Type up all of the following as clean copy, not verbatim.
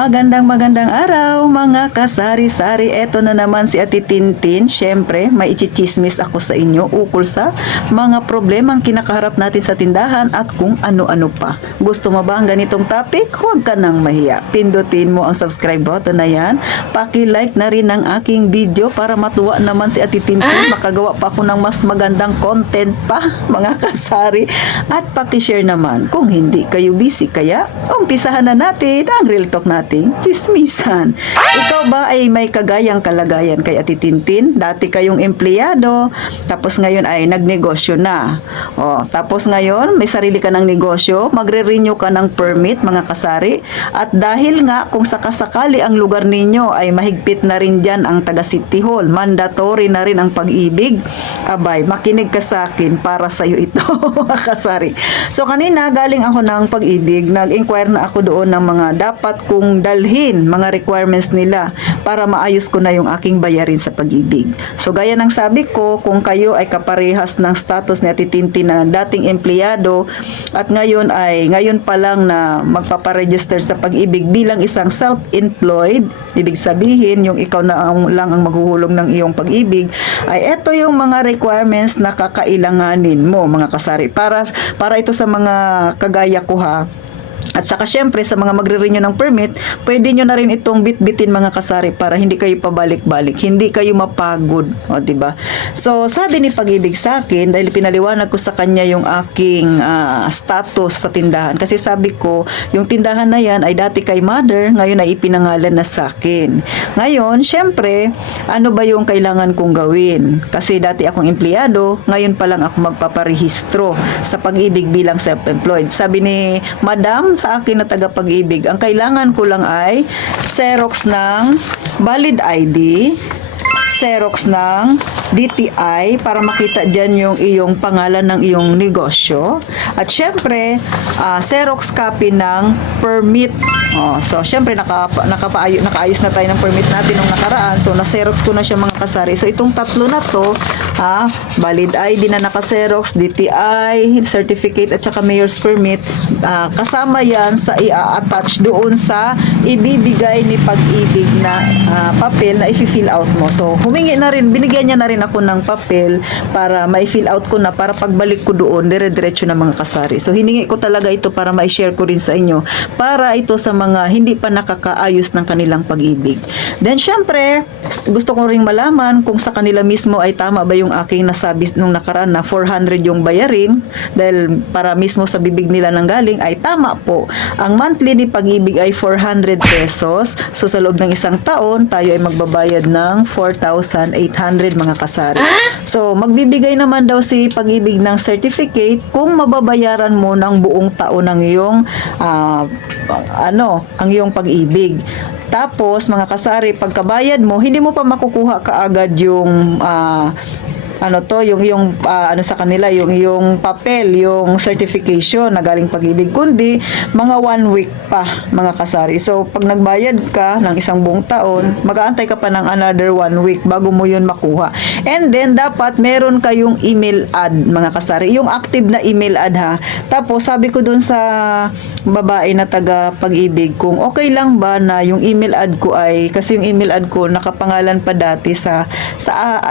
magandang araw mga kasari-sari. Eto na naman si Ate Tintin. Siyempre, may ichichismis ako sa inyo ukol sa mga problemang kinakaharap natin sa tindahan at kung ano-ano pa. Gusto mo ba ang ganitong topic? Huwag ka nang mahiya. Pindutin mo ang subscribe button na yan. Paki-like na rin ang aking video para matuwa naman si Ate Tintin. Makagawa pa ako ng mas magandang content pa mga kasari. At paki-share naman kung hindi kayo busy. Kaya, umpisahan na natin ang real talk nating chismisan. Ikaw ba ay may kagayang kalagayan kay Ate Tintin? Dati kayong empleyado, tapos ngayon ay nagnegosyo na. Tapos ngayon, may sarili ka ng negosyo, magre-renew ka ng permit, mga kasari. At dahil nga, kung sakasakali ang lugar ninyo ay mahigpit na rin dyan ang taga City Hall, mandatory na rin ang pag-ibig, abay, makinig ka sa akin para sa'yo ito, mga kasari. So kanina, galing ako ng pag-ibig, nag-inquire na ako doon ng mga dapat kong dalhin, mga requirements nila para maayos ko na yung aking bayarin sa pag-ibig. So gaya ng sabi ko, kung kayo ay kaparehas ng status ni Ate Tintin na dating empleyado at ngayon pa lang na magpaparegister sa pag-ibig bilang isang self-employed, ibig sabihin yung ikaw na lang ang maghuhulog ng iyong pag-ibig, ay eto yung mga requirements na kakailanganin mo, mga kasari, para ito sa mga kagaya ko ha. At saka syempre sa mga magre-renew ng permit, pwede nyo na rin itong bit-bitin, mga kasari, para hindi kayo pabalik-balik, hindi kayo mapagod, diba? So sabi ni Pag-ibig sa akin, dahil pinaliwanag ko sa kanya yung aking status sa tindahan, kasi sabi ko, yung tindahan na yan ay dati kay mother, ngayon ay ipinangalan na sa akin. Ngayon, syempre, ano ba yung kailangan kong gawin? Kasi dati akong empleyado, ngayon pa lang ako magpaparehistro sa Pag-ibig bilang self-employed. Sabi ni Madam sa akin na taga Pag-ibig, ang kailangan ko lang ay Xerox ng valid ID, Xerox ng DTI para makita dyan yung iyong pangalan ng iyong negosyo, at syempre Xerox copy ng permit. So syempre nakaayos na tayo ng permit natin nung nakaraan, so na-Xerox ko na siya, mga kasari. So itong tatlo na to, valid ID na naka-Xerox, DTI certificate at saka mayor's permit, kasama yan sa i-attach doon sa ibibigay ni Pag-ibig na papel na i-fill out mo. So binigyan niya na rin ako ng papel para ma-fill out ko na, para pagbalik ko doon dire-diretso na, mga kasari. So hiningi ko talaga ito para ma-share ko rin sa inyo, para ito sa mga hindi pa nakakaayos ng kanilang pag-ibig. Then syempre, gusto ko ring malaman kung sa kanila mismo ay tama ba yung aking nasabi nung nakaraan na 400 yung bayarin, dahil para mismo sa bibig nila nang galing ay tama po. Ang monthly ni Pag-ibig ay 400 pesos. So sa loob ng isang taon, tayo ay magbabayad ng 4,800, mga kasari. So magbibigay naman daw si Pag-ibig ng certificate kung mababayaran mo ng buong taon ng iyong ang iyong pag-ibig. Tapos, mga kasari, pagkabayad mo, hindi mo pa makukuha kaagad yung yung sa kanila, yung papel, yung certification na galing Pag-ibig, kundi mga 1 week pa, mga kasari. So pag nagbayad ka ng isang buong taon, mag-aantay ka pa ng another 1 week bago mo yun makuha. And then dapat meron kayong email ad, mga kasari, yung active na email ad ha. Tapos sabi ko dun sa babae na taga Pag-ibig kung okay lang ba na yung email ad ko ay, kasi yung email ad ko nakapangalan pa dati sa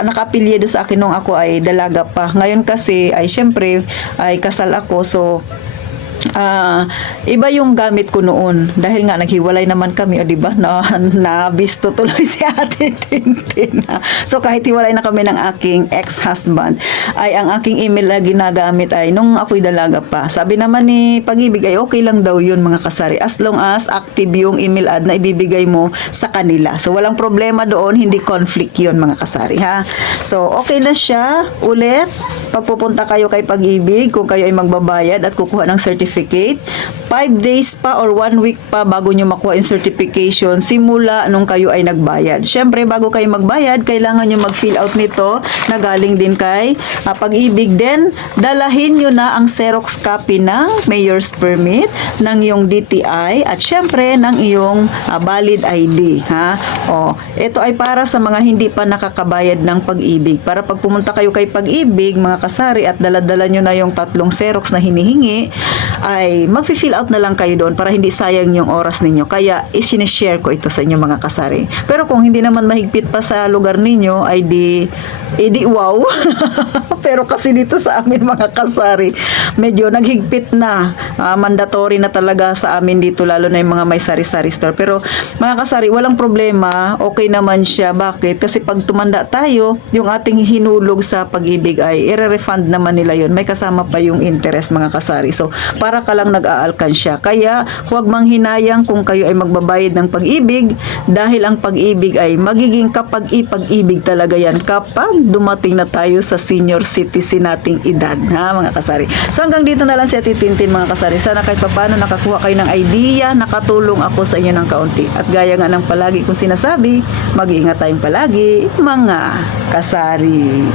naka-apelyido sa akin nung ako ay dalaga pa. Ngayon kasi ay syempre ay kasal ako, so iba yung gamit ko noon dahil nga naghiwalay naman kami, di ba, na bisto tuloy si Ate Tintin. So kahit hiwalay na kami ng aking ex-husband, ay ang aking email na ginagamit ay nung ako'y dalaga pa. Sabi naman ni Pag-ibig ay okay lang daw yun, mga kasari, as long as active yung email ad na ibibigay mo sa kanila. So walang problema doon, hindi conflict yun, mga kasari ha. So okay na siya. Ulit, pagpupunta kayo kay Pag-ibig, kung kayo ay magbabayad at kukuha ng certificate, 5 days pa or 1 week pa bago nyo makuha yung certification simula nung kayo ay nagbayad. Syempre, bago kayo magbayad, kailangan nyo mag-fill out nito na galing din kay Pag-ibig. Then, dalahin nyo na ang Xerox copy ng mayor's permit, ng iyong DTI, at syempre, ng iyong valid ID. Ito ay para sa mga hindi pa nakakabayad ng Pag-ibig. Para pag pumunta kayo kay Pag-ibig, mga kasari, at daladala nyo na yung tatlong Xerox na hinihingi, ay mag-fill out na lang kayo doon para hindi sayang yung oras ninyo. Kaya isinishare ko ito sa inyo mga kasari. Pero kung hindi naman mahigpit pa sa lugar ninyo, ay di wow. Pero kasi dito sa amin mga kasari, medyo naghigpit na. Mandatory na talaga sa amin dito, lalo na yung mga may sari-sari store. Pero mga kasari, walang problema. Okay naman siya. Bakit? Kasi pag tumanda tayo, yung ating hinulog sa pag-ibig ay i-refund naman nila yun. May kasama pa yung interest mga kasari. So, para ka lang nag-aalkansya. Kaya, huwag manghinayang kung kayo ay magbabayad ng pag-ibig dahil ang pag-ibig ay magiging kapag-ipag-ibig talaga yan kapag dumating na tayo sa senior citizen nating edad, ha mga kasari. So, hanggang dito na lang si Ate Tintin mga kasari. Sana kahit paano nakakuha kayo ng idea, nakatulong ako sa inyo ng kaunti. At gaya nga ng palagi kong sinasabi, mag-iingat tayong palagi, mga kasari.